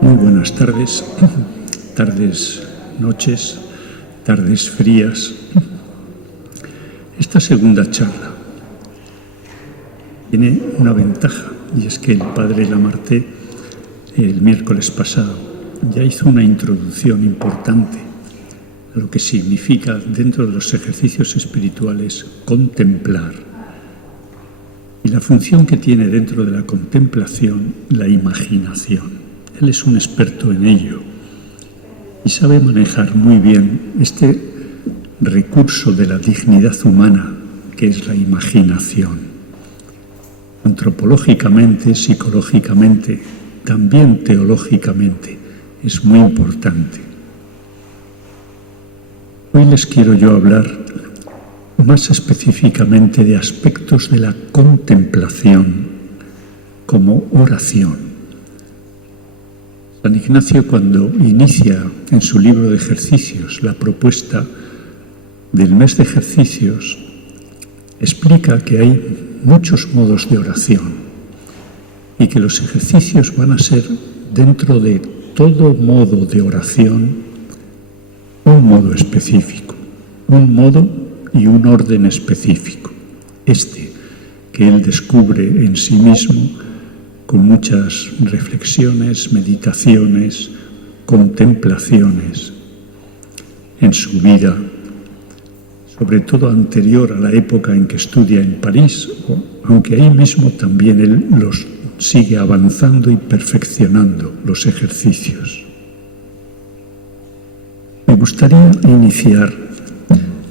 Muy buenas tardes, noches, tardes frías. Esta segunda charla tiene una ventaja, y es que el padre Lamarté el miércoles pasado ya hizo una introducción importante a lo que significa dentro de los ejercicios espirituales contemplar y la función que tiene dentro de la contemplación la imaginación. Él es un experto en ello y sabe manejar muy bien este recurso de la dignidad humana que es la imaginación. Antropológicamente, psicológicamente, también teológicamente es muy importante. Hoy les quiero yo hablar más específicamente de aspectos de la contemplación como oración. San Ignacio, cuando inicia en su libro de ejercicios la propuesta del mes de ejercicios, explica que hay muchos modos de oración y que los ejercicios van a ser, dentro de todo modo de oración, un modo específico, un modo y un orden específico. Este que él descubre en sí mismo con muchas reflexiones, meditaciones, contemplaciones en su vida, sobre todo anterior a la época en que estudia en París, aunque ahí mismo también él los sigue avanzando y perfeccionando los ejercicios. Me gustaría iniciar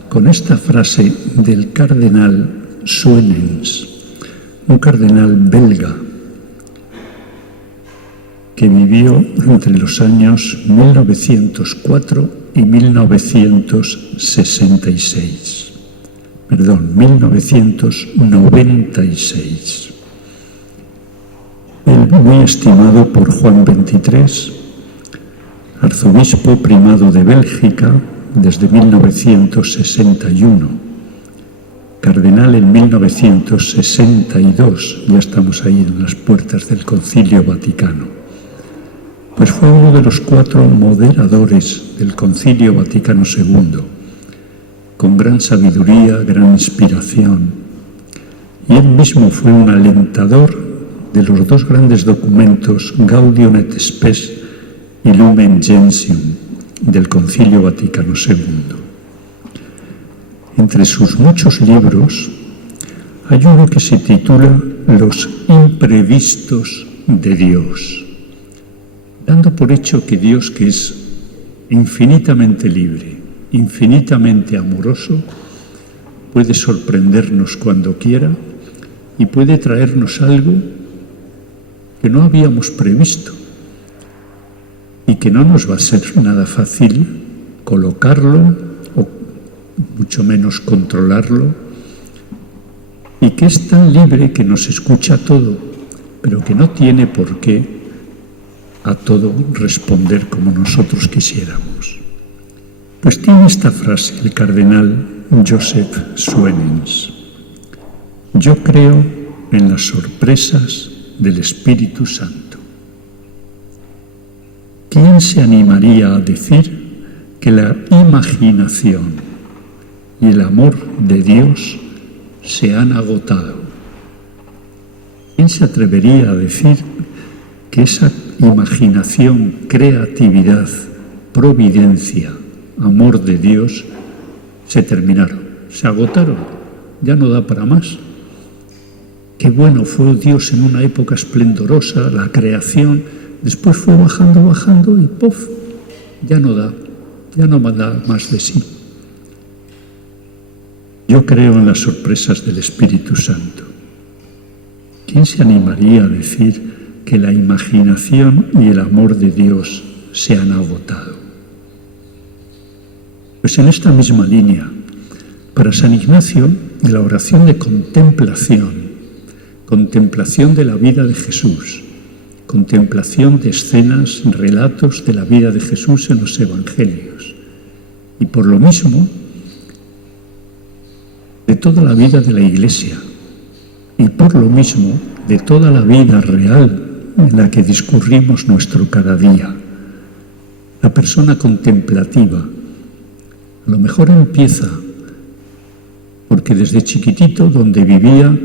con esta frase del cardenal Suenens, un cardenal belga que vivió entre los años 1904 y 1996. Perdón, 1996. Él, muy estimado por Juan XXIII, arzobispo primado de Bélgica desde 1961, cardenal en 1962, ya estamos ahí en las puertas del Concilio Vaticano. Pues fue uno de los 4 moderadores del Concilio Vaticano II, con gran sabiduría, gran inspiración. Y él mismo fue un alentador de los 2 grandes documentos, Gaudium et Spes y Lumen Gentium, del Concilio Vaticano II. Entre sus muchos libros hay uno que se titula Los imprevistos de Dios, dando por hecho que Dios, que es infinitamente libre, infinitamente amoroso, puede sorprendernos cuando quiera y puede traernos algo que no habíamos previsto y que no nos va a ser nada fácil colocarlo o mucho menos controlarlo, y que es tan libre que nos escucha todo, pero que no tiene por qué a todo responder como nosotros quisiéramos. Pues tiene esta frase el cardenal Joseph Suenens: yo creo en las sorpresas del Espíritu Santo. ¿Quién se animaría a decir que la imaginación y el amor de Dios se han agotado? ¿Quién se atrevería a decir que esa imaginación, creatividad, providencia, amor de Dios se terminaron, se agotaron, ya no da para más? Qué bueno fue Dios en una época esplendorosa, la creación, después fue bajando y ¡puf!, ya no da más de sí. Yo creo en las sorpresas del Espíritu Santo. ¿Quién se animaría a decir que la imaginación y el amor de Dios se han agotado? Pues en esta misma línea, para San Ignacio, la oración de contemplación de la vida de Jesús, contemplación de escenas, relatos de la vida de Jesús en los Evangelios, y por lo mismo de toda la vida de la Iglesia, y por lo mismo de toda la vida real en la que discurrimos nuestro cada día. La persona contemplativa a lo mejor empieza porque desde chiquitito, donde vivía,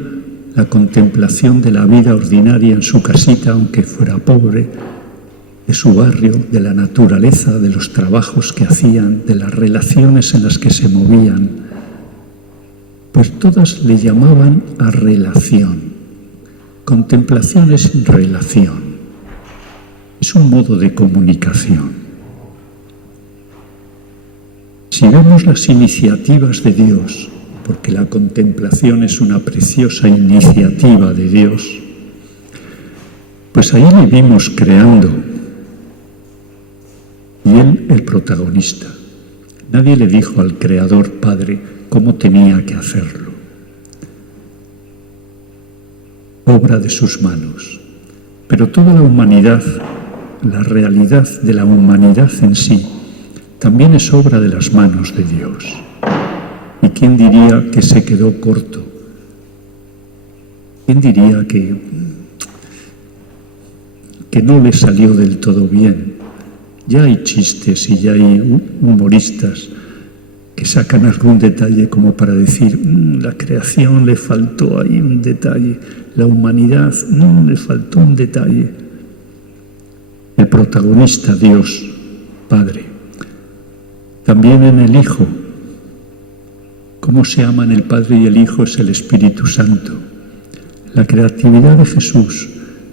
la contemplación de la vida ordinaria en su casita, aunque fuera pobre, de su barrio, de la naturaleza, de los trabajos que hacían, de las relaciones en las que se movían, pues todas le llamaban a relación. Contemplación es relación, es un modo de comunicación. Si vemos las iniciativas de Dios, porque la contemplación es una preciosa iniciativa de Dios, pues ahí le vimos creando, y Él el protagonista. Nadie le dijo al Creador Padre cómo tenía que hacerlo. Obra de sus manos. Pero toda la humanidad, la realidad de la humanidad en sí, también es obra de las manos de Dios. ¿Y quién diría que se quedó corto? ¿Quién diría que no le salió del todo bien? Ya hay chistes y ya hay humoristas que sacan algún detalle como para decir la creación le faltó ahí un detalle, la humanidad le faltó un detalle. El protagonista, Dios, Padre. También en el Hijo. Cómo se aman el Padre y el Hijo es el Espíritu Santo. La creatividad de Jesús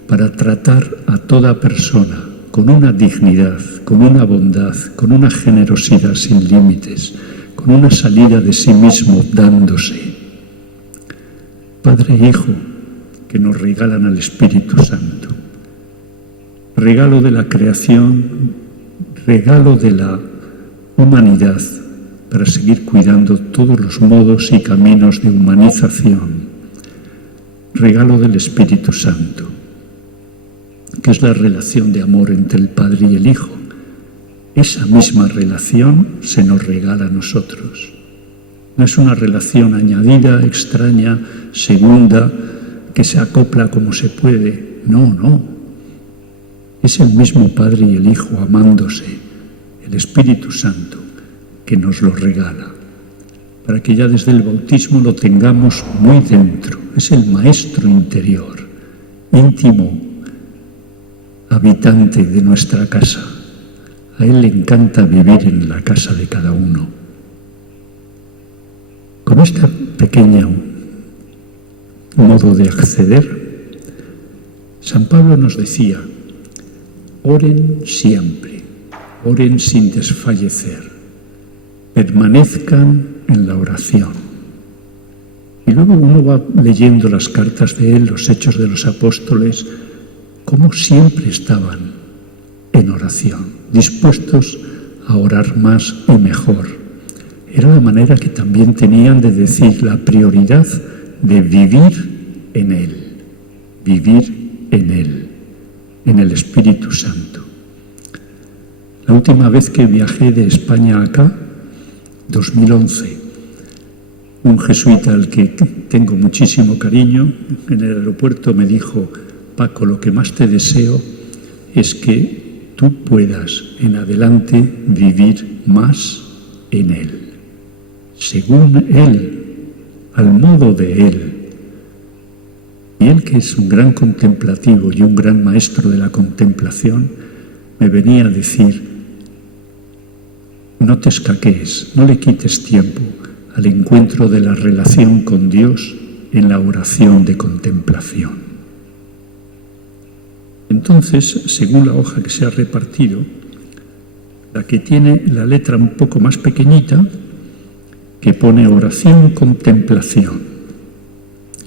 para tratar a toda persona con una dignidad, con una bondad, con una generosidad sin límites, con una salida de sí mismo dándose. Padre e Hijo que nos regalan al Espíritu Santo. Regalo de la creación, regalo de la humanidad para seguir cuidando todos los modos y caminos de humanización. Regalo del Espíritu Santo, que es la relación de amor entre el Padre y el Hijo. Esa misma relación se nos regala a nosotros. No es una relación añadida, extraña, segunda, que se acopla como se puede. No, no. Es el mismo Padre y el Hijo amándose, el Espíritu Santo, que nos lo regala, para que ya desde el bautismo lo tengamos muy dentro. Es el Maestro interior, íntimo, habitante de nuestra casa. A Él le encanta vivir en la casa de cada uno. Con este pequeño modo de acceder, San Pablo nos decía, oren siempre, oren sin desfallecer, permanezcan en la oración. Y luego uno va leyendo las cartas de él, los Hechos de los Apóstoles, como siempre estaban en oración, dispuestos a orar más y mejor. Era la manera que también tenían de decir la prioridad de vivir en Él, en el Espíritu Santo. La última vez que viajé de España acá, 2011, un jesuita al que tengo muchísimo cariño, en el aeropuerto me dijo, Paco, lo que más te deseo es que tú puedas en adelante vivir más en Él, según Él, al modo de Él. Y Él, que es un gran contemplativo y un gran maestro de la contemplación, me venía a decir, no te escaquees, no le quites tiempo al encuentro de la relación con Dios en la oración de contemplación. Entonces, según la hoja que se ha repartido, la que tiene la letra un poco más pequeñita, que pone oración, contemplación,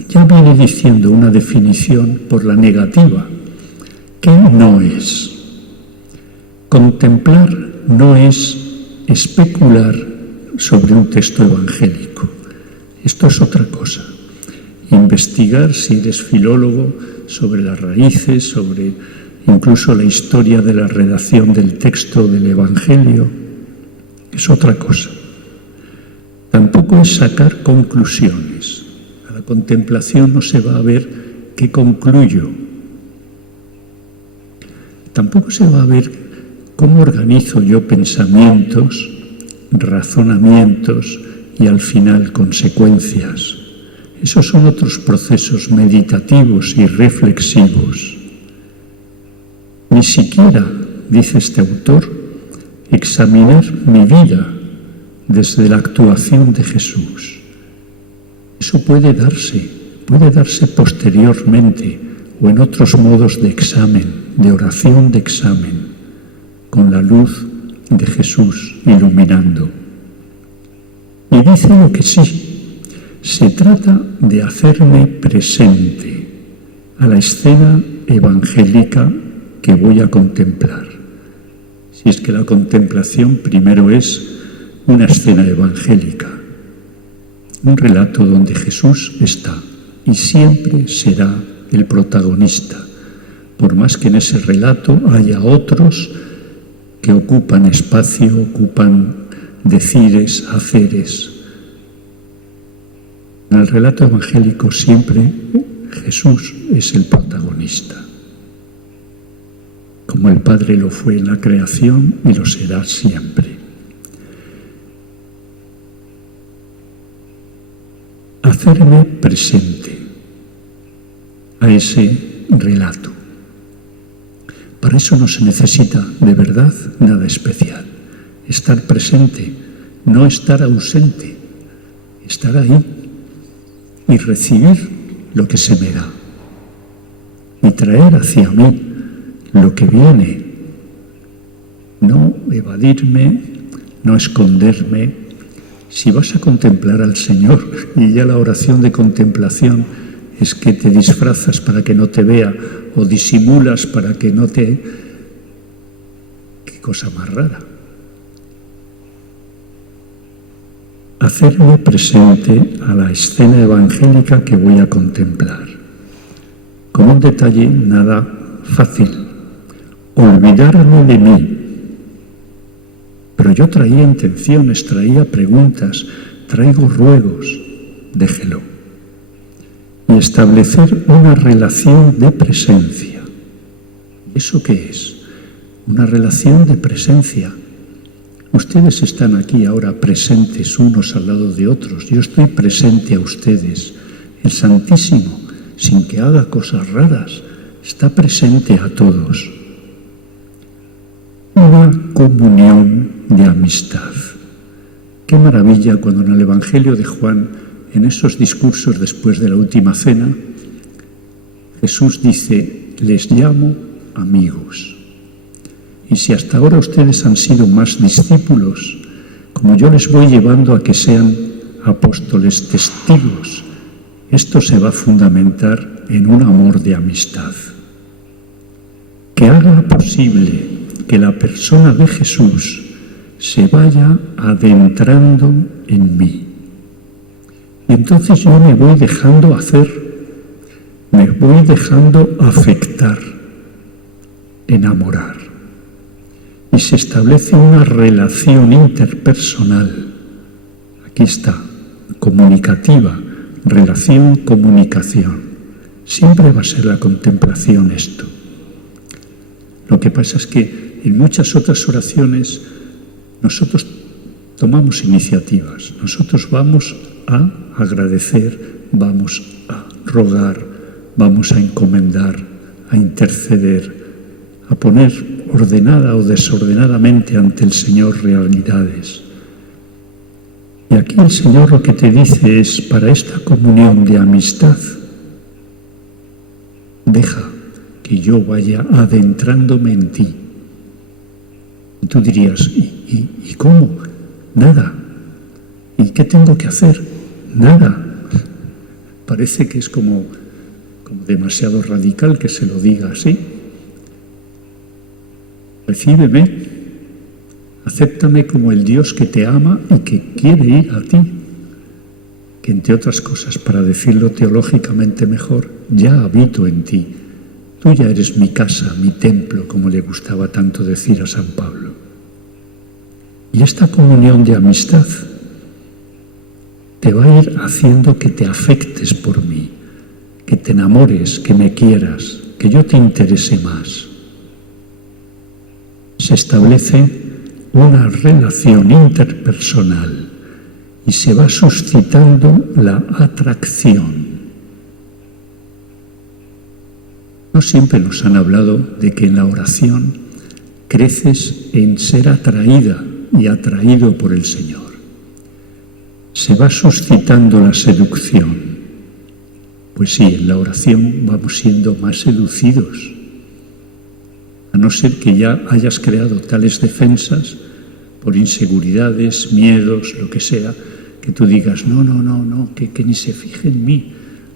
ya viene diciendo una definición por la negativa. ¿Qué no es? Contemplar no es especular sobre un texto evangélico. Esto es otra cosa. Investigar, si eres filólogo, sobre las raíces, sobre incluso la historia de la redacción del texto del Evangelio, es otra cosa. Tampoco es sacar conclusiones. A la contemplación no se va a ver qué concluyo. tampoco se va a ver cómo organizo yo pensamientos, razonamientos y al final consecuencias. Esos son otros procesos meditativos y reflexivos. Ni siquiera, dice este autor, examinar mi vida desde la actuación de Jesús. Eso puede darse posteriormente o en otros modos de examen, de oración de examen, con la luz de Jesús iluminando. Y dice lo que sí, se trata de hacerme presente a la escena evangélica que voy a contemplar. Si es que la contemplación primero es una escena evangélica, un relato donde Jesús está y siempre será el protagonista, por más que en ese relato haya otros que ocupan espacio, ocupan decires, haceres. En el relato evangélico siempre Jesús es el protagonista, como el Padre lo fue en la creación y lo será siempre. Hacerme presente a ese relato. Para eso no se necesita, de verdad, nada especial. Estar presente, no estar ausente, estar ahí y recibir lo que se me da y traer hacia mí lo que viene, no evadirme, no esconderme. Si vas a contemplar al Señor y ya la oración de contemplación es que te disfrazas para que no te vea o disimulas para que no te... ¡Qué cosa más rara! Hacerme presente a la escena evangélica que voy a contemplar. Con un detalle nada fácil. Olvidarme de mí. Pero yo traía intenciones, traía preguntas, traigo ruegos. Déjelo. Y establecer una relación de presencia. ¿Eso qué es? Una relación de presencia. Ustedes están aquí ahora presentes unos al lado de otros. Yo estoy presente a ustedes. El Santísimo, sin que haga cosas raras, está presente a todos. Una comunión de amistad. Qué maravilla cuando en el Evangelio de Juan, en esos discursos después de la última cena, Jesús dice, les llamo amigos. Y si hasta ahora ustedes han sido más discípulos, como yo les voy llevando a que sean apóstoles testigos, esto se va a fundamentar en un amor de amistad. Que haga posible que la persona de Jesús se vaya adentrando en mí. Y entonces yo me voy dejando hacer, me voy dejando afectar, enamorar. Y se establece una relación interpersonal. Aquí está, comunicativa, relación, comunicación. Siempre va a ser la contemplación esto. Lo que pasa es que en muchas otras oraciones nosotros tomamos iniciativas, nosotros vamos a agradecer, vamos a rogar, vamos a encomendar, a interceder, a poner ordenada o desordenadamente ante el Señor realidades. Y aquí el Señor lo que te dice es, para esta comunión de amistad, deja que yo vaya adentrándome en ti. Y tú dirías, ¿y cómo? Nada. ¿Y qué tengo que hacer? Nada. Parece que es como demasiado radical que se lo diga así. Recíbeme, acéptame como el Dios que te ama y que quiere ir a ti, que entre otras cosas, para decirlo teológicamente mejor, ya habito en ti. Tú ya eres mi casa, mi templo, como le gustaba tanto decir a San Pablo. Y esta comunión de amistad te va a ir haciendo que te afectes por mí, que te enamores, que me quieras, que yo te interese más. se establece una relación interpersonal y se va suscitando la atracción. No siempre nos han hablado de que en la oración creces en ser atraída y atraído por el Señor. Se va suscitando la seducción. Pues sí, en la oración vamos siendo más seducidos. A no ser que ya hayas creado tales defensas por inseguridades, miedos, lo que sea, que tú digas, no, que ni se fije en mí,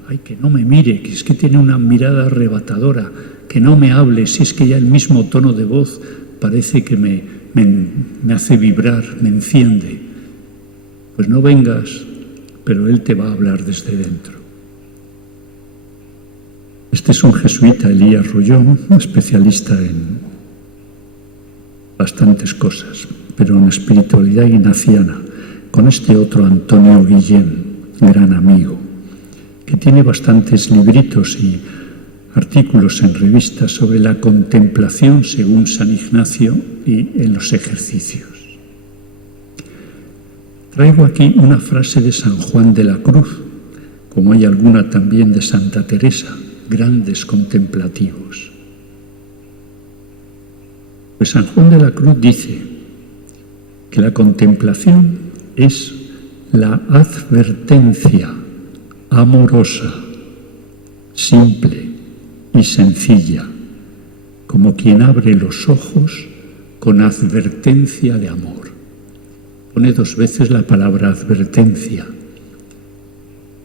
ay, que no me mire, que es que tiene una mirada arrebatadora, que no me hable, si es que ya el mismo tono de voz parece que me hace vibrar, me enciende. Pues no vengas, pero Él te va a hablar desde dentro. Este es un jesuita, Elías Rollón, especialista en bastantes cosas, pero en espiritualidad ignaciana, con este otro Antonio Guillén, gran amigo, que tiene bastantes libritos y artículos en revistas sobre la contemplación según San Ignacio y en los ejercicios. Traigo aquí una frase de San Juan de la Cruz, como hay alguna también de Santa Teresa, grandes contemplativos. Pues San Juan de la Cruz dice que la contemplación es la advertencia amorosa, simple y sencilla, como quien abre los ojos con advertencia de amor. Pone 2 veces la palabra advertencia,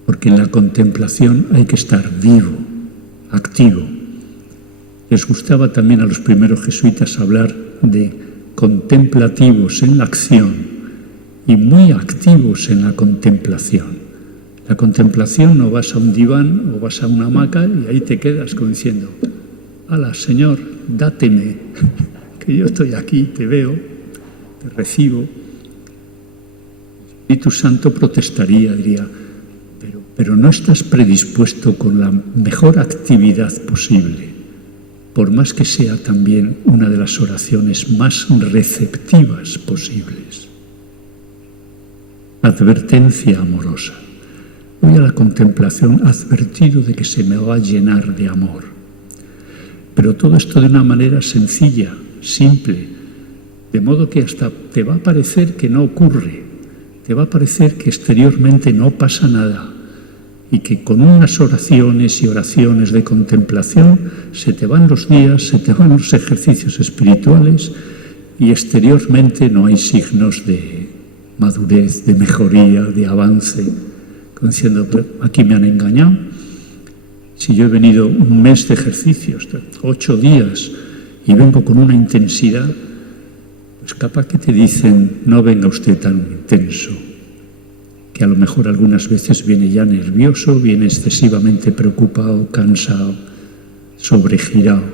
porque en la contemplación hay que estar vivo, activo. Les gustaba también a los primeros jesuitas hablar de contemplativos en la acción y muy activos en la contemplación. La contemplación no vas a un diván o vas a una hamaca y ahí te quedas como diciendo, ¡hala, Señor, dáteme, que yo estoy aquí, te veo, te recibo! El Espíritu Santo protestaría, diría, pero no estás predispuesto con la mejor actividad posible, por más que sea también una de las oraciones más receptivas posibles. Advertencia amorosa. Voy a la contemplación advertido de que se me va a llenar de amor. Pero todo esto de una manera sencilla, simple, de modo que hasta te va a parecer que no ocurre, te va a parecer que exteriormente no pasa nada y que con unas oraciones y oraciones de contemplación se te van los días, se te van los ejercicios espirituales y exteriormente no hay signos de madurez, de mejoría, de avance, como diciendo, aquí me han engañado. Si yo he venido un mes de ejercicios, 8 días, y vengo con una intensidad, pues capaz que te dicen, no venga usted tan intenso, que a lo mejor algunas veces viene ya nervioso, viene excesivamente preocupado, cansado, sobregirado.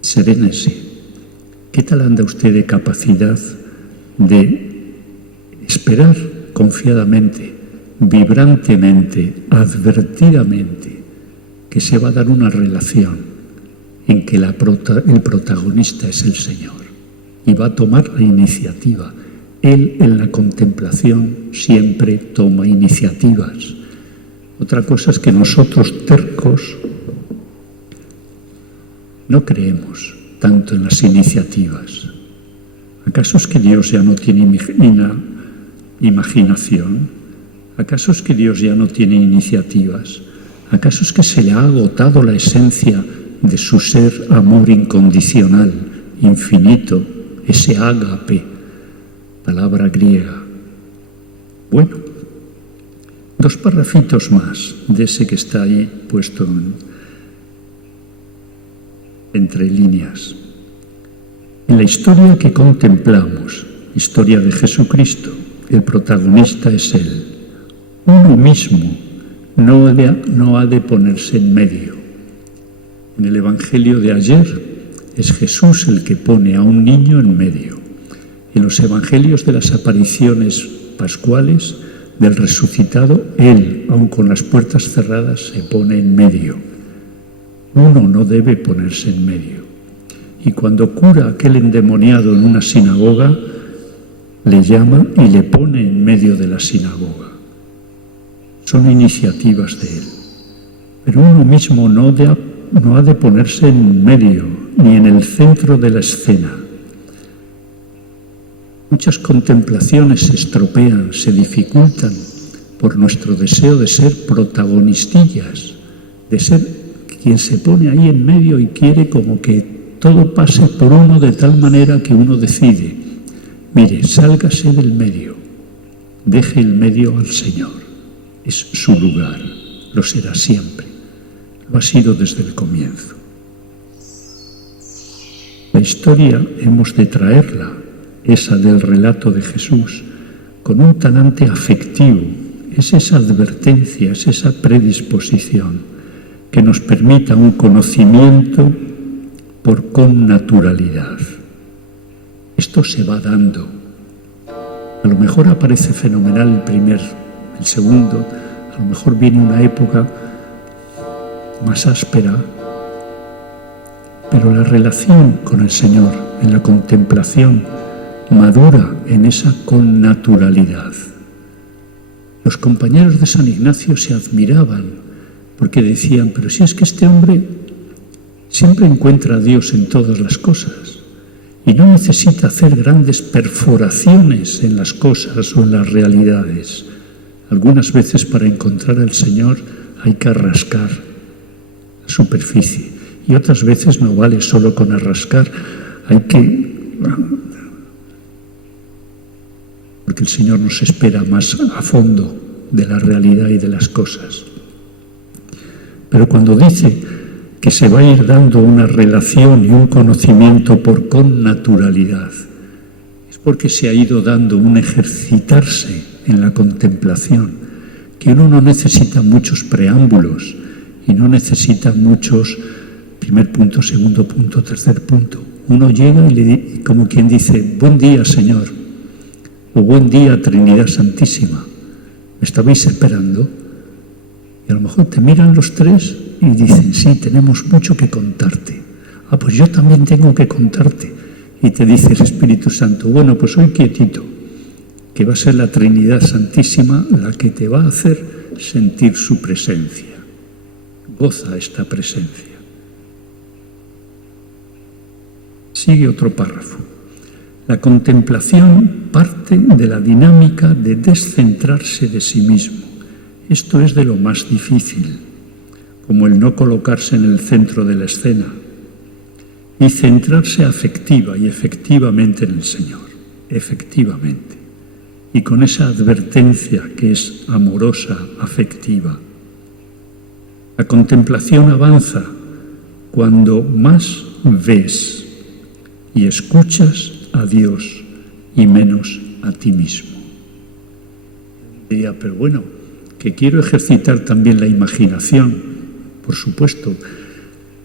Serénese. ¿Qué tal anda usted de capacidad de esperar confiadamente, vibrantemente, advertidamente, que se va a dar una relación en que el protagonista es el Señor y va a tomar la iniciativa? Él en la contemplación siempre toma iniciativas. Otra cosa es que nosotros tercos no creemos tanto en las iniciativas. ¿Acaso es que Dios ya no tiene imaginación? ¿Acaso es que Dios ya no tiene iniciativas? ¿Acaso es que se le ha agotado la esencia de su ser amor incondicional, infinito, ese ágape, palabra griega? Bueno, 2 parrafitos más de ese que está ahí puesto entre líneas. En la historia que contemplamos, historia de Jesucristo, el protagonista es Él. Uno mismo no ha de ponerse en medio. En el Evangelio de ayer es Jesús el que pone a un niño en medio. En los Evangelios de las apariciones pascuales del resucitado, Él, aun con las puertas cerradas, se pone en medio. Uno no debe ponerse en medio. y cuando cura a aquel endemoniado en una sinagoga, le llama y le pone en medio de la sinagoga. Son iniciativas de él. Pero uno mismo no ha de ponerse en medio ni en el centro de la escena. Muchas contemplaciones se estropean, se dificultan por nuestro deseo de ser protagonistillas, de ser quien se pone ahí en medio y quiere como que todo pase por uno de tal manera que uno decide. Mire, sálgase del medio, deje el medio al Señor. Es su lugar, lo será siempre, lo ha sido desde el comienzo. La historia hemos de traerla, esa del relato de Jesús, con un talante afectivo. Es esa advertencia, es esa predisposición que nos permita un conocimiento por connaturalidad. Esto se va dando. A lo mejor aparece fenomenal el segundo, a lo mejor viene una época más áspera, pero la relación con el Señor, en la contemplación, madura en esa connaturalidad. Los compañeros de San Ignacio se admiraban porque decían, pero si es que este hombre siempre encuentra a Dios en todas las cosas y no necesita hacer grandes perforaciones en las cosas o en las realidades. Algunas veces para encontrar al Señor hay que rascar la superficie y otras veces no vale solo con arrascar, hay que... porque el Señor nos espera más a fondo de la realidad y de las cosas. Pero cuando dice que se va a ir dando una relación y un conocimiento por connaturalidad, es porque se ha ido dando un ejercitarse en la contemplación, que uno no necesita muchos preámbulos y no necesita muchos primer punto, segundo punto, tercer punto. Uno llega y como quien dice, buen día, Señor, o buen día, Trinidad Santísima, ¿me estabais esperando? Y a lo mejor te miran los tres y dicen, sí, tenemos mucho que contarte. Ah, pues yo también tengo que contarte. Y te dice el Espíritu Santo, bueno, pues hoy quietito, que va a ser la Trinidad Santísima la que te va a hacer sentir su presencia. Goza esta presencia. Sigue otro párrafo. La contemplación parte de la dinámica de descentrarse de sí mismo. Esto es de lo más difícil, como el no colocarse en el centro de la escena y centrarse afectiva y efectivamente en el Señor, efectivamente, y con esa advertencia que es amorosa, afectiva. La contemplación avanza cuando más ves y escuchas a Dios y menos a ti mismo. Diría, pero bueno, que quiero ejercitar también la imaginación, por supuesto,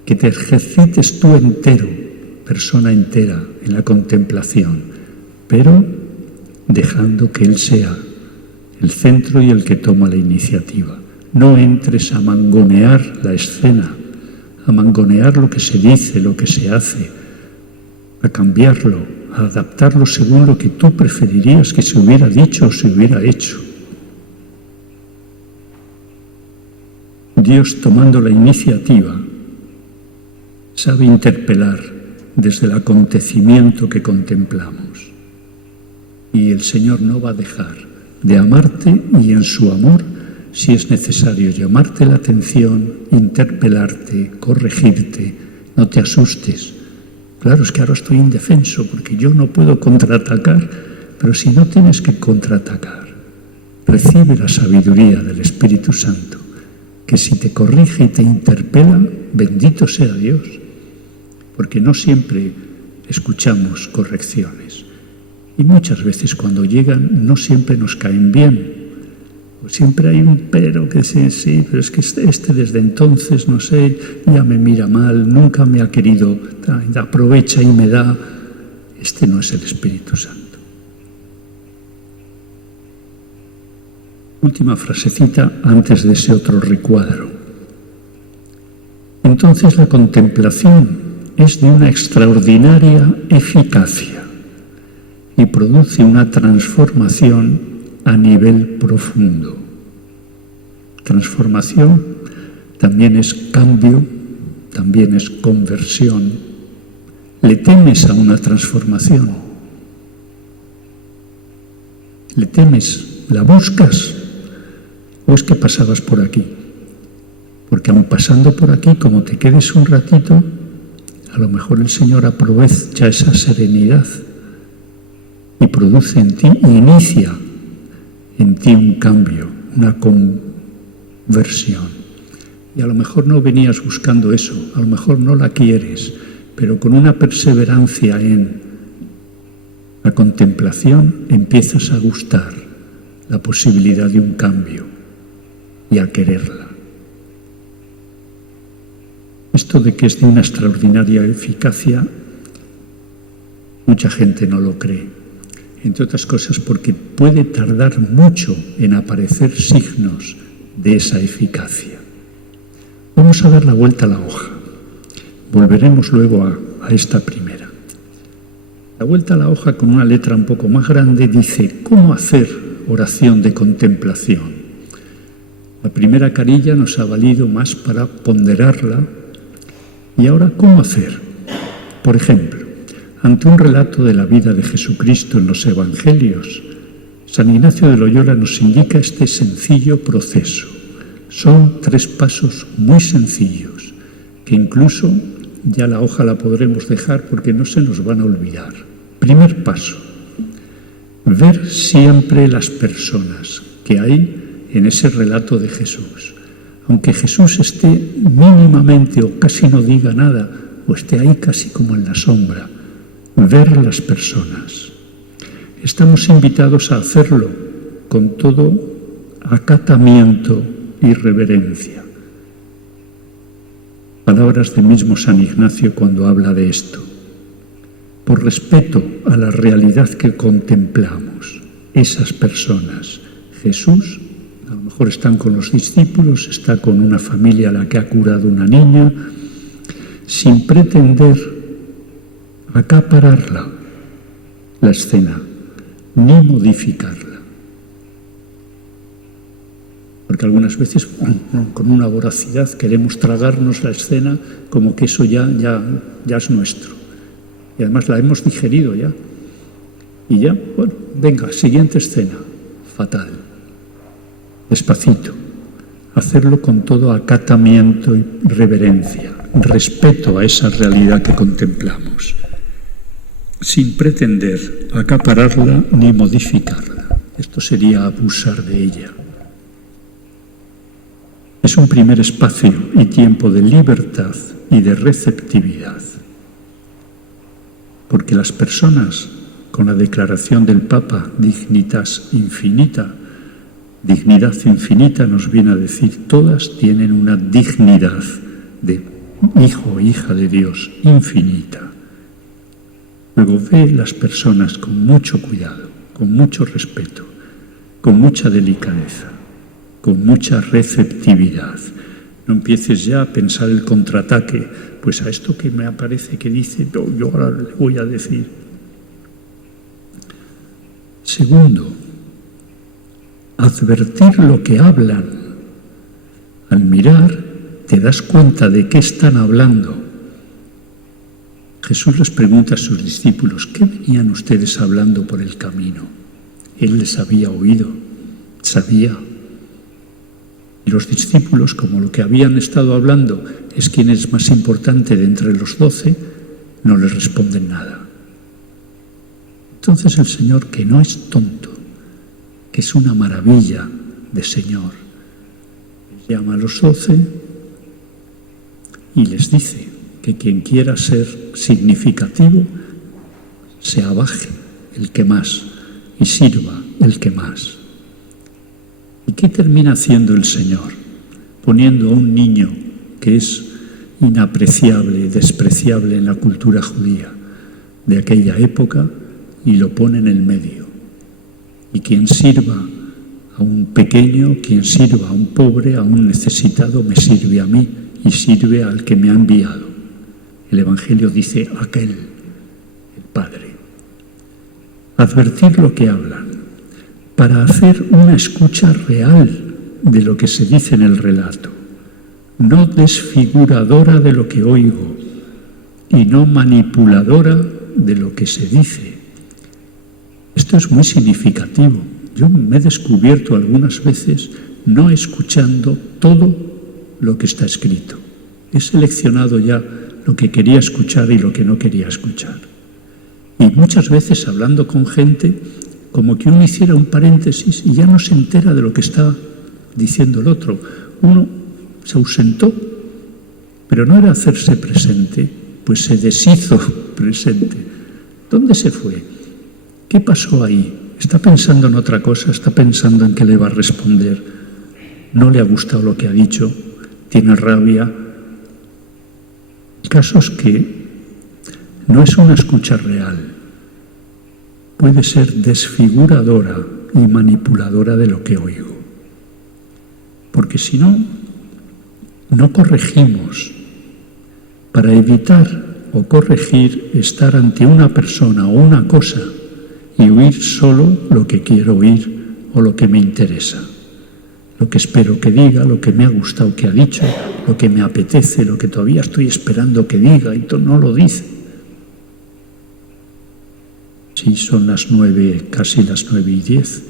que te ejercites tú entero, persona entera, en la contemplación, pero dejando que Él sea el centro y el que toma la iniciativa. No entres a mangonear la escena, a mangonear lo que se dice, lo que se hace, a cambiarlo, a adaptarlo según lo que tú preferirías que se hubiera dicho o se hubiera hecho. Dios, tomando la iniciativa, sabe interpelar desde el acontecimiento que contemplamos. Y el Señor no va a dejar de amarte y en su amor, si es necesario, llamarte la atención, interpelarte, corregirte, no te asustes. Claro, es que ahora estoy indefenso porque yo no puedo contraatacar, pero si no tienes que contraatacar, recibe la sabiduría del Espíritu Santo, que si te corrige y te interpela, bendito sea Dios, porque no siempre escuchamos correcciones. Y muchas veces cuando llegan no siempre nos caen bien. O siempre hay un pero que sí, pero es que este desde entonces, no sé, ya me mira mal, nunca me ha querido, aprovecha y me da. Este no es el Espíritu Santo. Última frasecita antes de ese otro recuadro. Entonces la contemplación es de una extraordinaria eficacia y produce una transformación a nivel profundo. Transformación también es cambio, también es conversión. ¿Le temes a una transformación? ¿Le temes? ¿La buscas? ¿O es que pasabas por aquí? Porque aun pasando por aquí, como te quedes un ratito, a lo mejor el Señor aprovecha esa serenidad y produce en ti, inicia en ti un cambio, una conversión. Y a lo mejor no venías buscando eso, a lo mejor no la quieres, pero con una perseverancia en la contemplación empiezas a gustar la posibilidad de un cambio y a quererla. Esto de que es de una extraordinaria eficacia, mucha gente no lo cree. Entre otras cosas porque puede tardar mucho en aparecer signos de esa eficacia. Vamos a dar la vuelta a la hoja. Volveremos luego a esta primera. La vuelta a la hoja con una letra un poco más grande dice ¿cómo hacer oración de contemplación? La primera carilla nos ha valido más para ponderarla. Y ahora, ¿cómo hacer? Por ejemplo, ante un relato de la vida de Jesucristo en los Evangelios, San Ignacio de Loyola nos indica este sencillo proceso. Son 3 pasos muy sencillos, que incluso ya la hoja la podremos dejar porque no se nos van a olvidar. Primer paso, ver siempre las personas que hay en ese relato de Jesús. Aunque Jesús esté mínimamente o casi no diga nada, o esté ahí casi como en la sombra, ver las personas. Estamos invitados a hacerlo con todo acatamiento y reverencia. Palabras del mismo San Ignacio cuando habla de esto. Por respeto a la realidad que contemplamos, esas personas, Jesús, a lo mejor están con los discípulos, está con una familia a la que ha curado una niña, sin pretender acapararla, la escena, ni modificarla. Porque algunas veces, con una voracidad, queremos tragarnos la escena como que eso ya es nuestro. Y además la hemos digerido ya. Y ya, bueno, venga, siguiente escena, fatal. Despacito, hacerlo con todo acatamiento y reverencia, respeto a esa realidad que contemplamos, sin pretender acapararla ni modificarla. Esto sería abusar de ella. Es un primer espacio y tiempo de libertad y de receptividad, porque las personas, con la declaración del Papa Dignitas Infinita, dignidad infinita nos viene a decir, todas tienen una dignidad de hijo o hija de Dios infinita. Luego ve las personas con mucho cuidado, con mucho respeto, con mucha delicadeza, con mucha receptividad. No empieces ya a pensar el contraataque, pues a esto que me aparece que dice, yo ahora le voy a decir. Segundo, advertir lo que hablan. Al mirar, te das cuenta de qué están hablando. Jesús les pregunta a sus discípulos, ¿qué venían ustedes hablando por el camino? Él les había oído, sabía. Y los discípulos, como lo que habían estado hablando es quién es más importante de entre los 12, no les responden nada. Entonces el Señor, que no es tonto, que es una maravilla de Señor, llama a los 12 y les dice que quien quiera ser significativo se abaje el que más y sirva el que más. ¿Y qué termina haciendo el Señor? Poniendo a un niño que es inapreciable, despreciable en la cultura judía de aquella época y lo pone en el medio. Y quien sirva a un pequeño, quien sirva a un pobre, a un necesitado, me sirve a mí y sirve al que me ha enviado. El Evangelio dice aquel, el Padre. Advertir lo que hablan, para hacer una escucha real de lo que se dice en el relato, no desfiguradora de lo que oigo y no manipuladora de lo que se dice. Esto es muy significativo. Yo me he descubierto algunas veces no escuchando todo lo que está escrito. He seleccionado ya lo que quería escuchar y lo que no quería escuchar. Y muchas veces hablando con gente, como que uno hiciera un paréntesis y ya no se entera de lo que está diciendo el otro. Uno se ausentó, pero no era hacerse presente, pues se deshizo presente. ¿Dónde se fue? ¿Qué pasó ahí? ¿Está pensando en otra cosa? ¿Está pensando en qué le va a responder? ¿No le ha gustado lo que ha dicho? ¿Tiene rabia? El caso es que no es una escucha real. Puede ser desfiguradora y manipuladora de lo que oigo. Porque si no, no corregimos. Para evitar o corregir estar ante una persona o una cosa y oír solo lo que quiero oír o lo que me interesa. Lo que espero que diga, lo que me ha gustado que ha dicho, lo que me apetece, lo que todavía estoy esperando que diga y no lo dice. Sí, son las 9, casi las 9:10.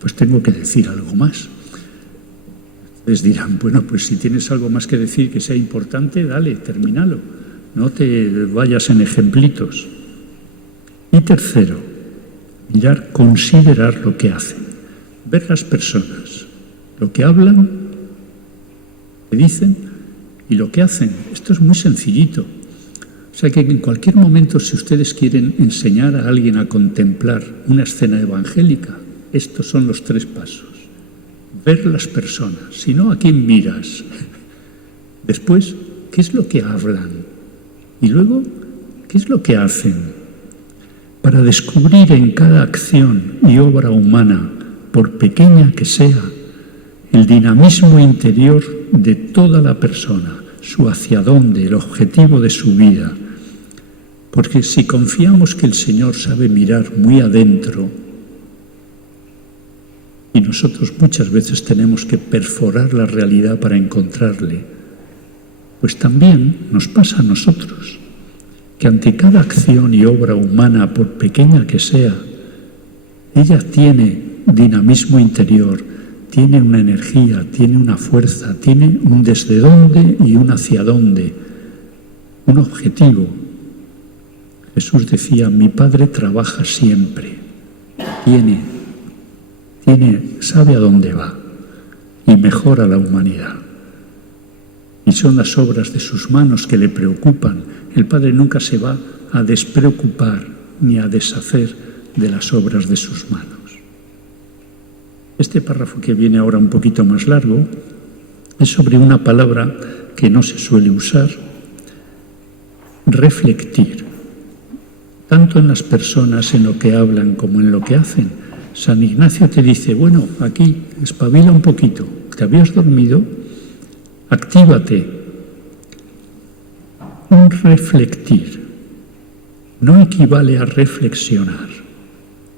Pues tengo que decir algo más. Les dirán, bueno, pues si tienes algo más que decir que sea importante, dale, termínalo. No te vayas en ejemplitos. Y tercero, mirar, considerar lo que hacen. Ver las personas, lo que hablan, lo que dicen y lo que hacen. Esto es muy sencillito. O sea que en cualquier momento, si ustedes quieren enseñar a alguien a contemplar una escena evangélica, estos son los 3 pasos. Ver las personas, si no, ¿a quién miras? Después, ¿qué es lo que hablan? Y luego, ¿qué es lo que hacen? Para descubrir en cada acción y obra humana, por pequeña que sea, el dinamismo interior de toda la persona, su hacia dónde, el objetivo de su vida. Porque si confiamos que el Señor sabe mirar muy adentro, y nosotros muchas veces tenemos que perforar la realidad para encontrarle, pues también nos pasa a nosotros, que ante cada acción y obra humana, por pequeña que sea, ella tiene dinamismo interior, tiene una energía, tiene una fuerza, tiene un desde dónde y un hacia dónde, un objetivo. Jesús decía, mi Padre trabaja siempre, sabe a dónde va y mejora la humanidad. Y son las obras de sus manos que le preocupan. El Padre nunca se va a despreocupar ni a deshacer de las obras de sus manos. Este párrafo que viene ahora un poquito más largo es sobre una palabra que no se suele usar, reflectir, tanto en las personas, en lo que hablan como en lo que hacen. San Ignacio te dice, bueno, aquí, espabila un poquito, ¿te habías dormido? Actívate. Un reflectir no equivale a reflexionar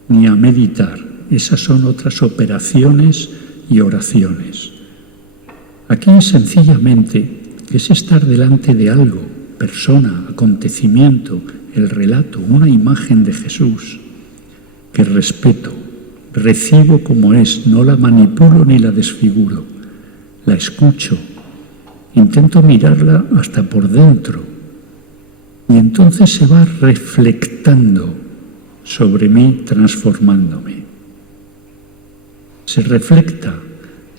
ni a meditar. Esas son otras operaciones y oraciones. Aquí sencillamente es estar delante de algo, persona, acontecimiento, el relato, una imagen de Jesús, que respeto, recibo como es, no la manipulo ni la desfiguro, la escucho, intento mirarla hasta por dentro y entonces se va reflectando sobre mí, transformándome. Se reflecta,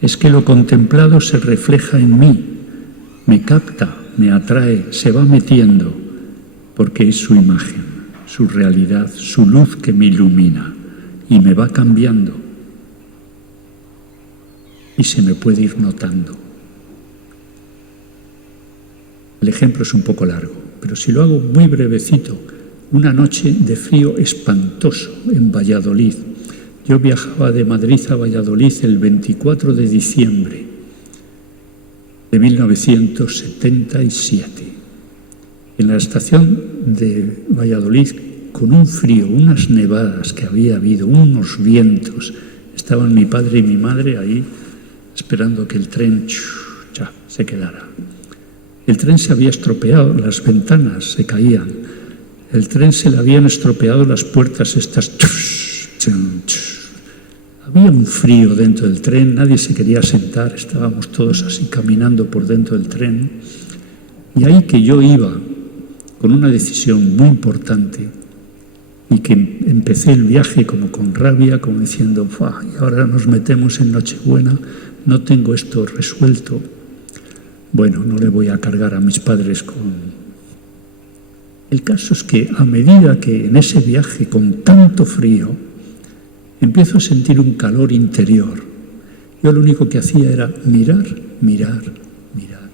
es que lo contemplado se refleja en mí, me capta, me atrae, se va metiendo, porque es su imagen, su realidad, su luz que me ilumina y me va cambiando y se me puede ir notando. El ejemplo es un poco largo, pero si lo hago muy brevecito, una noche de frío espantoso en Valladolid. Yo viajaba de Madrid a Valladolid el 24 de diciembre. de 1977. En la estación de Valladolid, con un frío, unas nevadas que había habido, unos vientos, estaban mi padre y mi madre ahí esperando que el tren ya se quedara. El tren se había estropeado, las ventanas se caían, el tren se le habían estropeado las puertas estas. Había un frío dentro del tren, nadie se quería sentar, estábamos todos así caminando por dentro del tren. Y ahí que yo iba con una decisión muy importante y que empecé el viaje como con rabia, como diciendo, y ahora nos metemos en Nochebuena, no tengo esto resuelto. Bueno, no le voy a cargar a mis padres con... El caso es que a medida que en ese viaje con tanto frío, empiezo a sentir un calor interior. Yo lo único que hacía era mirar, mirar, mirar.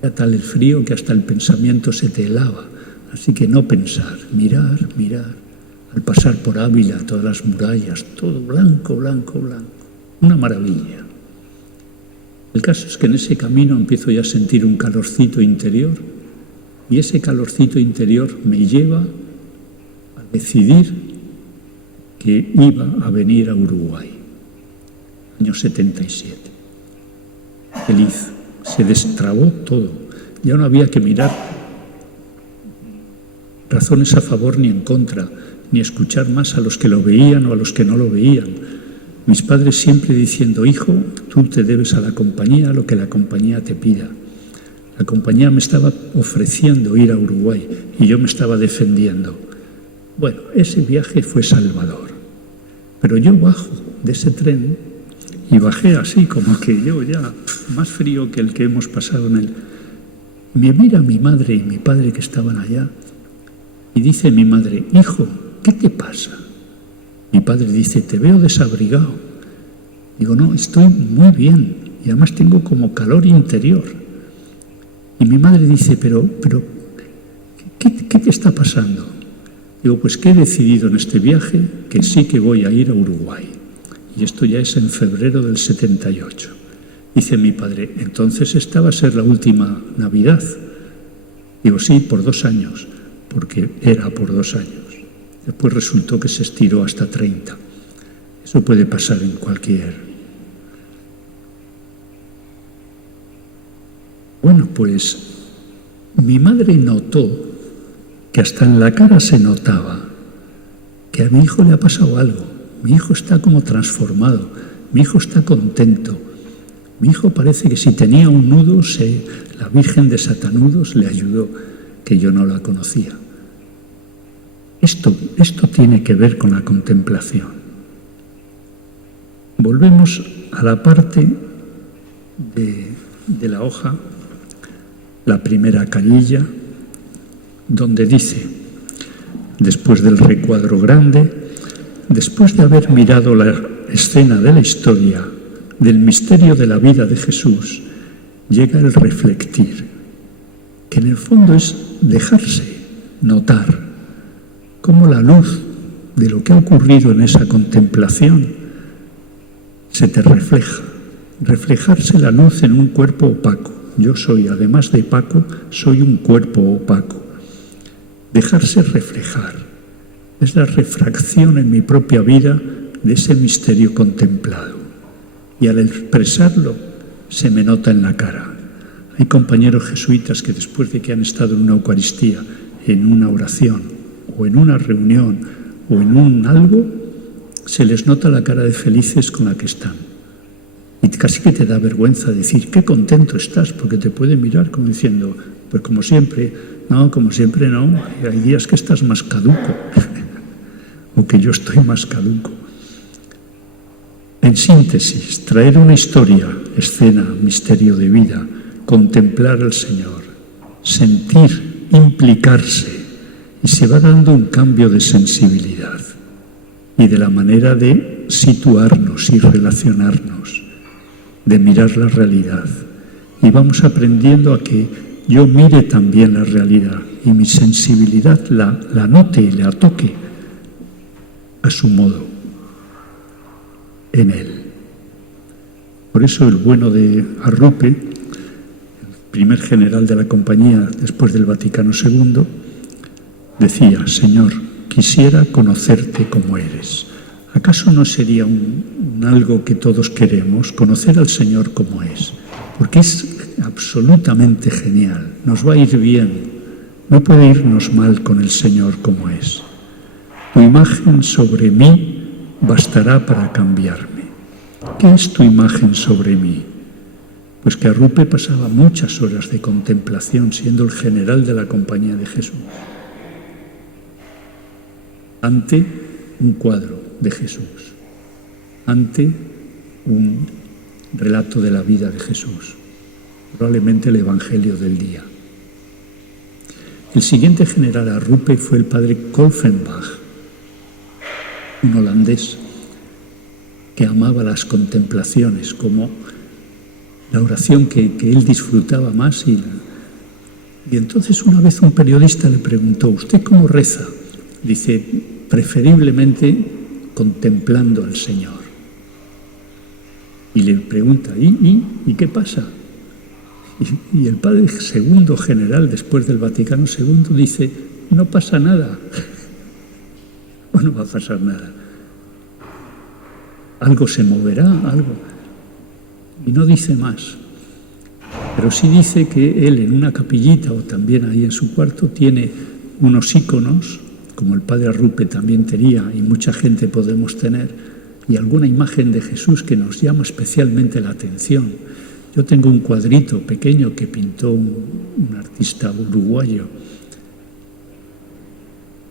Era tal el frío que hasta el pensamiento se te helaba. Así que no pensar, mirar, mirar. Al pasar por Ávila, todas las murallas, todo blanco, blanco, blanco. Una maravilla. El caso es que en ese camino empiezo ya a sentir un calorcito interior y ese calorcito interior me lleva a decidir que iba a venir a Uruguay, año 77. Feliz, se destrabó todo, ya no había que mirar razones a favor ni en contra, ni escuchar más a los que lo veían o a los que no lo veían. Mis padres siempre diciendo, hijo, tú te debes a la compañía lo que la compañía te pida. La compañía me estaba ofreciendo ir a Uruguay y yo me estaba defendiendo. Bueno, ese viaje fue salvador. Pero yo bajo de ese tren y bajé así, como que yo ya, más frío que el que hemos pasado en él. Me mira mi madre y mi padre que estaban allá y dice mi madre, hijo, ¿qué te pasa? Mi padre dice, te veo desabrigado. Digo, no, estoy muy bien y además tengo como calor interior. Y mi madre dice, pero ¿qué te está pasando? Digo, pues que he decidido en este viaje que sí que voy a ir a Uruguay. Y esto ya es en febrero del 78. Dice mi padre, entonces esta va a ser la última Navidad. Digo, sí, por 2 años, porque era por 2 años. Después resultó que se estiró hasta 30. Eso puede pasar en cualquier... Bueno, pues mi madre notó que hasta en la cara se notaba que a mi hijo le ha pasado algo. Mi hijo está como transformado, mi hijo está contento. Mi hijo parece que si tenía un nudo, la Virgen de Satanudos le ayudó, que yo no la conocía. Esto tiene que ver con la contemplación. Volvemos a la parte de la hoja, la primera carilla, donde dice, después del recuadro grande, después de haber mirado la escena de la historia, del misterio de la vida de Jesús, llega el reflectir, que en el fondo es dejarse notar cómo la luz de lo que ha ocurrido en esa contemplación se te refleja, reflejarse la luz en un cuerpo opaco. Yo soy, además de opaco, soy un cuerpo opaco. Dejarse reflejar es la refracción en mi propia vida de ese misterio contemplado. Y al expresarlo se me nota en la cara. Hay compañeros jesuitas que después de que han estado en una Eucaristía, en una oración, o en una reunión, o en un algo, se les nota la cara de felices con la que están. Y casi que te da vergüenza decir, qué contento estás, porque te puede mirar como diciendo, pues como siempre no, hay días que estás más caduco, o que yo estoy más caduco. En síntesis, traer una historia, escena, misterio de vida, contemplar al Señor, sentir, implicarse, y se va dando un cambio de sensibilidad y de la manera de situarnos y relacionarnos, de mirar la realidad. Y vamos aprendiendo a que yo mire también la realidad y mi sensibilidad la note y la toque a su modo en él. Por eso el bueno de Arrupe primer general de la compañía después del Vaticano II, decía: Señor, quisiera conocerte como eres. ¿Acaso no sería algo que todos queremos, conocer al Señor como es? Porque es absolutamente genial, nos va a ir bien, no puede irnos mal con el Señor como es. Tu imagen sobre mí bastará para cambiarme. ¿Qué es tu imagen sobre mí? Pues que Arrupe pasaba muchas horas de contemplación siendo el general de la Compañía de Jesús, ante un cuadro de Jesús, ante un relato de la vida de Jesús, probablemente el Evangelio del día. El siguiente general a Arrupe fue el padre Kolfenbach, un holandés que amaba las contemplaciones como la oración que él disfrutaba más. Y entonces una vez un periodista le preguntó: ¿usted cómo reza? Dice: preferiblemente contemplando al Señor. Y le pregunta: ¿y qué pasa? Y el padre segundo general después del Vaticano II dice: no pasa nada. No va a pasar nada. Algo se moverá, algo. Y no dice más. Pero sí dice que él en una capillita o también ahí en su cuarto tiene unos íconos, como el padre Arrupe también tenía y mucha gente podemos tener, y alguna imagen de Jesús que nos llama especialmente la atención. Yo tengo un cuadrito pequeño que pintó un artista uruguayo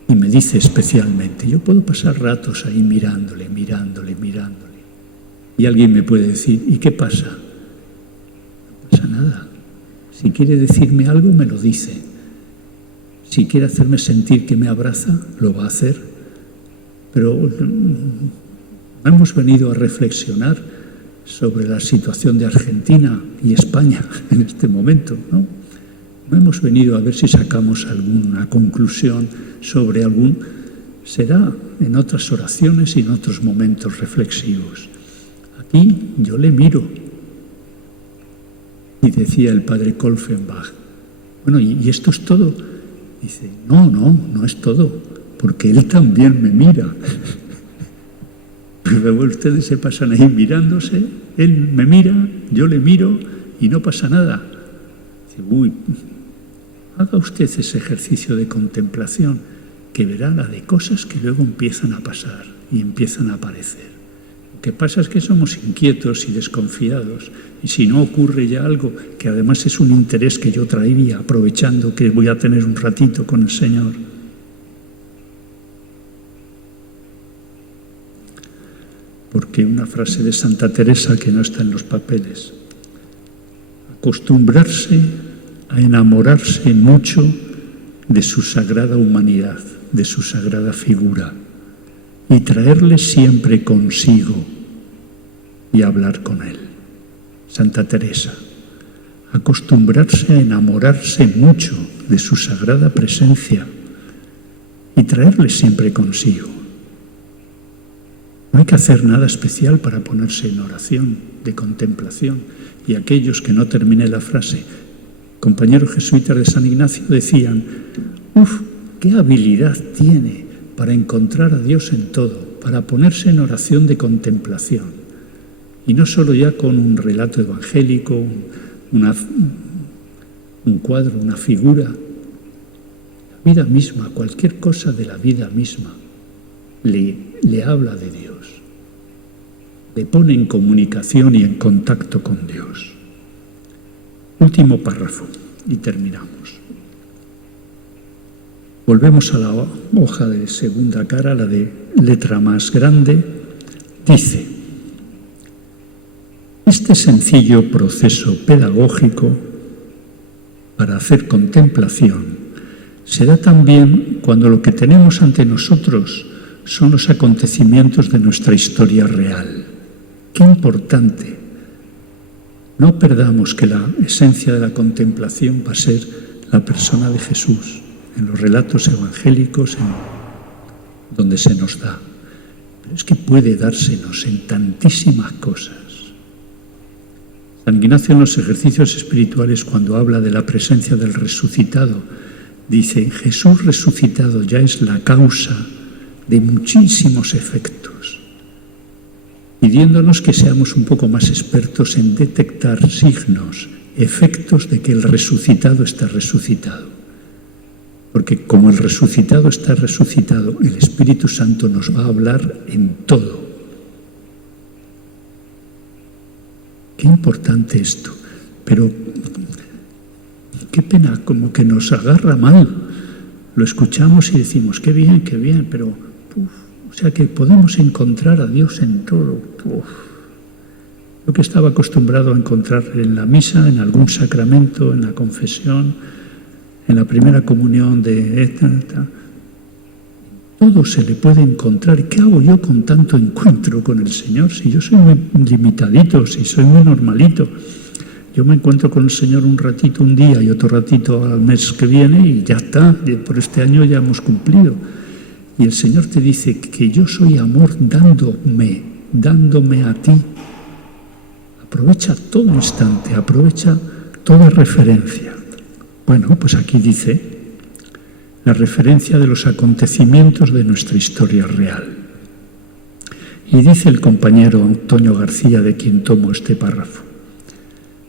y me dice especialmente: yo puedo pasar ratos ahí mirándole. Y alguien me puede decir: ¿y qué pasa? No pasa nada. Si quiere decirme algo, me lo dice. Si quiere hacerme sentir que me abraza, lo va a hacer. Pero hemos venido a reflexionar sobre la situación de Argentina y España en este momento, ¿no? No hemos venido a ver si sacamos alguna conclusión sobre será en otras oraciones y en otros momentos reflexivos. Aquí yo le miro. Y decía el padre Kolfenbach: bueno, ¿y esto es todo? Dice: no es todo, porque él también me mira. Pero ustedes se pasan ahí mirándose, él me mira, yo le miro y no pasa nada. Dice: haga usted ese ejercicio de contemplación, que verá la de cosas que luego empiezan a pasar y empiezan a aparecer. Lo que pasa es que somos inquietos y desconfiados, y si no ocurre ya algo, que además es un interés que yo traería, aprovechando que voy a tener un ratito con el Señor. Porque una frase de Santa Teresa que no está en los papeles: acostumbrarse a enamorarse mucho de su sagrada humanidad, de su sagrada figura, y traerle siempre consigo y hablar con él. Santa Teresa: acostumbrarse a enamorarse mucho de su sagrada presencia y traerle siempre consigo. No hay que hacer nada especial para ponerse en oración, de contemplación. Y aquellos que no terminé la frase, compañeros jesuitas de San Ignacio, decían: qué habilidad tiene para encontrar a Dios en todo, para ponerse en oración de contemplación. Y no solo ya con un relato evangélico, un cuadro, una figura. La vida misma, cualquier cosa de la vida misma, le habla de Dios. Le pone en comunicación y en contacto con Dios. Último párrafo y terminamos. Volvemos a la hoja de segunda cara, la de letra más grande. Dice: este sencillo proceso pedagógico para hacer contemplación se da también cuando lo que tenemos ante nosotros son los acontecimientos de nuestra historia real. Qué importante. No perdamos que la esencia de la contemplación va a ser la persona de Jesús, en los relatos evangélicos, donde se nos da. Pero es que puede dársenos en tantísimas cosas. San Ignacio en los ejercicios espirituales, cuando habla de la presencia del resucitado, dice: Jesús resucitado ya es la causa de muchísimos efectos, pidiéndonos que seamos un poco más expertos en detectar signos, efectos de que el resucitado está resucitado. Porque como el resucitado está resucitado, el Espíritu Santo nos va a hablar en todo. Qué importante esto, pero qué pena, como que nos agarra mal. Lo escuchamos y decimos, qué bien, pero o sea que podemos encontrar a Dios en todo. Yo que estaba acostumbrado a encontrar en la misa, en algún sacramento, en la confesión, en la primera comunión todo se le puede encontrar. ¿Qué hago yo con tanto encuentro con el Señor? Si yo soy muy limitadito, si soy muy normalito. Yo me encuentro con el Señor un ratito un día y otro ratito al mes que viene y ya está. Por este año ya hemos cumplido. Y el Señor te dice que yo soy amor dándome a ti. Aprovecha todo instante, aprovecha toda referencia. Bueno, pues aquí dice la referencia de los acontecimientos de nuestra historia real. Y dice el compañero Antonio García, de quien tomo este párrafo: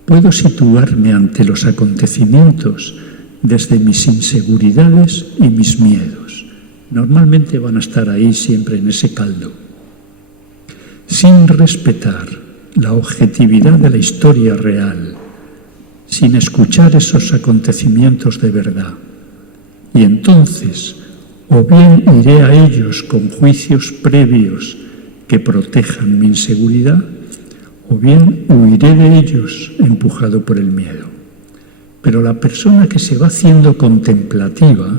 puedo situarme ante los acontecimientos desde mis inseguridades y mis miedos. Normalmente van a estar ahí siempre en ese caldo. Sin respetar la objetividad de la historia real, sin escuchar esos acontecimientos de verdad. Y entonces, o bien iré a ellos con juicios previos que protejan mi inseguridad, o bien huiré de ellos empujado por el miedo. Pero la persona que se va haciendo contemplativa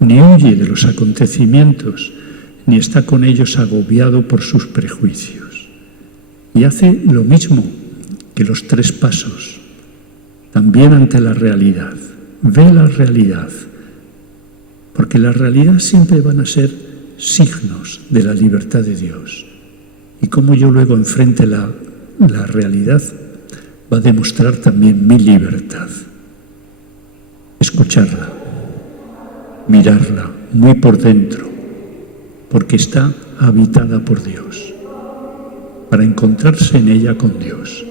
ni huye de los acontecimientos, ni está con ellos agobiado por sus prejuicios. Y hace lo mismo que los 3 pasos, también ante la realidad. Ve la realidad, porque la realidad siempre van a ser signos de la libertad de Dios. Y como yo luego enfrente la realidad, va a demostrar también mi libertad. Escucharla, mirarla muy por dentro, porque está habitada por Dios, para encontrarse en ella con Dios.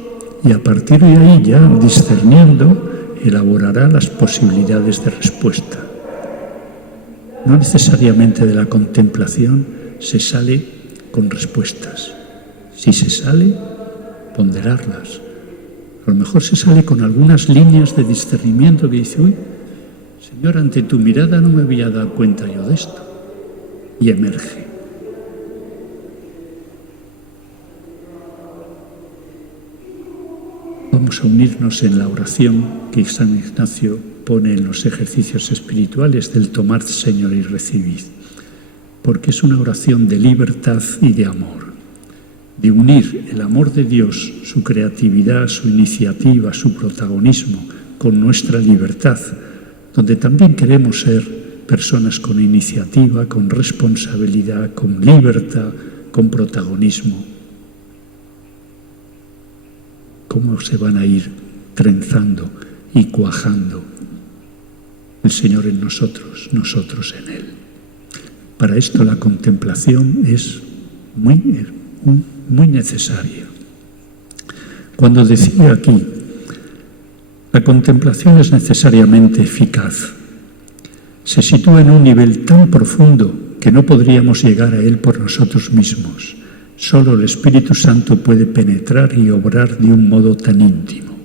Y a partir de ahí, ya discerniendo, elaborará las posibilidades de respuesta. No necesariamente de la contemplación se sale con respuestas. Si se sale, ponderarlas. A lo mejor se sale con algunas líneas de discernimiento que dice: uy, Señor, ante tu mirada no me había dado cuenta yo de esto. Y emerge. Vamos a unirnos en la oración que San Ignacio pone en los ejercicios espirituales del tomad, Señor, y recibid, porque es una oración de libertad y de amor, de unir el amor de Dios, su creatividad, su iniciativa, su protagonismo, con nuestra libertad, donde también queremos ser personas con iniciativa, con responsabilidad, con libertad, con protagonismo. Cómo se van a ir trenzando y cuajando el Señor en nosotros, nosotros en Él. Para esto la contemplación es muy necesaria. Cuando decía aquí, la contemplación es necesariamente eficaz, se sitúa en un nivel tan profundo que no podríamos llegar a Él por nosotros mismos. Solo el Espíritu Santo puede penetrar y obrar de un modo tan íntimo.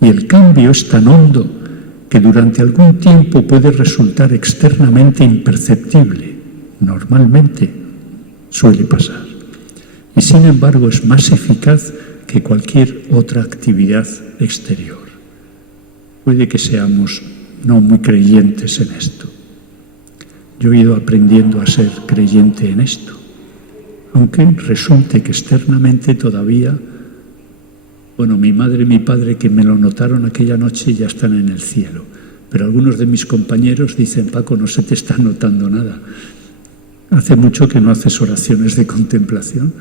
Y el cambio es tan hondo que durante algún tiempo puede resultar externamente imperceptible. Normalmente suele pasar. Y sin embargo es más eficaz que cualquier otra actividad exterior. Puede que seamos no muy creyentes en esto. Yo he ido aprendiendo a ser creyente en esto, aunque resulte que externamente todavía, bueno, mi madre y mi padre, que me lo notaron aquella noche, ya están en el cielo, pero algunos de mis compañeros dicen: Paco, no se te está notando nada, hace mucho que no haces oraciones de contemplación,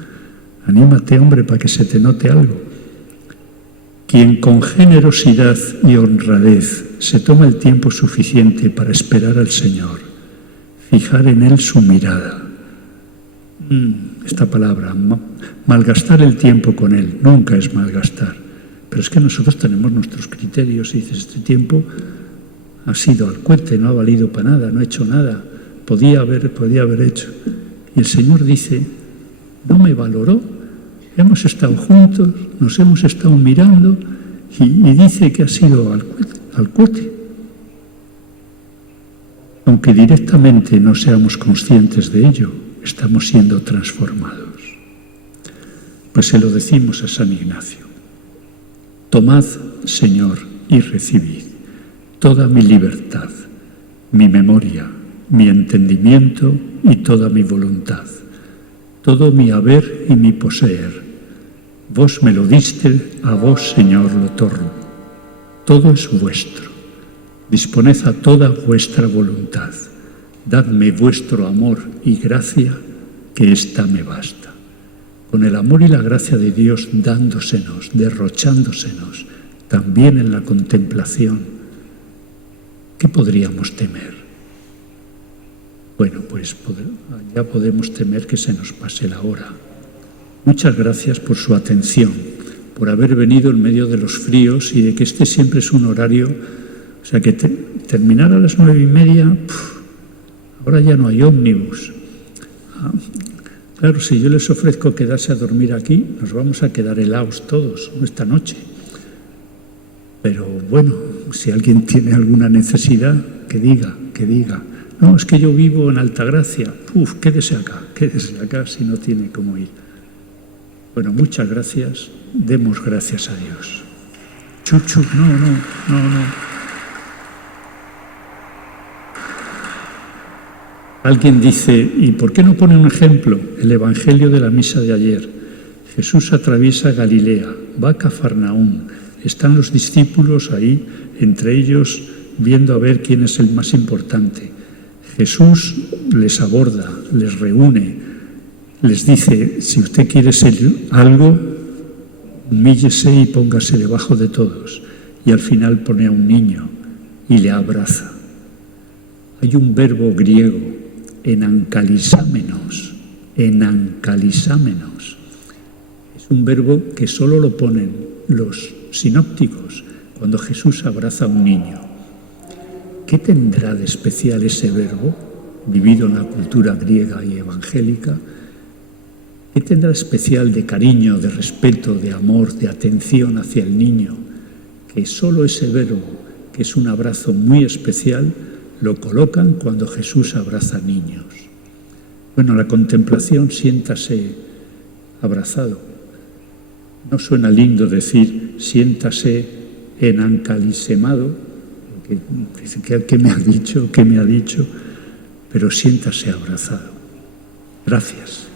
anímate, hombre, para que se te note algo. Quien con generosidad y honradez se toma el tiempo suficiente para esperar al Señor, fijar en Él su mirada. Esta palabra, malgastar el tiempo con Él, nunca es malgastar. Pero es que nosotros tenemos nuestros criterios y dices, este tiempo ha sido al cohete, no ha valido para nada, no he hecho nada, podía haber hecho. Y el Señor dice, no me valoró, hemos estado juntos, nos hemos estado mirando y dice que ha sido al cohete. Aunque directamente no seamos conscientes de ello, estamos siendo transformados. Pues se lo decimos a San Ignacio. Tomad, Señor, y recibid toda mi libertad, mi memoria, mi entendimiento y toda mi voluntad, todo mi haber y mi poseer. Vos me lo diste, a vos, Señor, lo torno. Todo es vuestro. Disponed a toda vuestra voluntad. Dadme vuestro amor y gracia, que ésta me basta. Con el amor y la gracia de Dios dándosenos, derrochándosenos, también en la contemplación, ¿qué podríamos temer? Bueno, pues ya podemos temer que se nos pase la hora. Muchas gracias por su atención, por haber venido en medio de los fríos y de que este siempre es un horario, o sea, que terminar a las 9:30, ahora ya no hay ómnibus. Claro, si yo les ofrezco quedarse a dormir aquí, nos vamos a quedar helados todos esta noche. Pero bueno, si alguien tiene alguna necesidad, que diga. No, es que yo vivo en Altagracia. Quédese acá si no tiene cómo ir. Bueno, muchas gracias. Demos gracias a Dios. Chuchu, no. Alguien dice, ¿y por qué no pone un ejemplo? El Evangelio de la misa de ayer. Jesús atraviesa Galilea, va a Cafarnaúm. Están los discípulos ahí, entre ellos, viendo a ver quién es el más importante. Jesús les aborda, les reúne, les dice, si usted quiere ser algo, humíllese y póngase debajo de todos. Y al final pone a un niño y le abraza. Hay un verbo griego, enankalisámenos. Es un verbo que solo lo ponen los sinópticos cuando Jesús abraza a un niño. ¿Qué tendrá de especial ese verbo, vivido en la cultura griega y evangélica? ¿Qué tendrá de especial de cariño, de respeto, de amor, de atención hacia el niño? Que solo ese verbo, que es un abrazo muy especial, lo colocan cuando Jesús abraza a niños. Bueno, la contemplación, siéntase abrazado. No suena lindo decir siéntase enankalisemado, porque ¿qué me ha dicho? Pero siéntase abrazado. Gracias.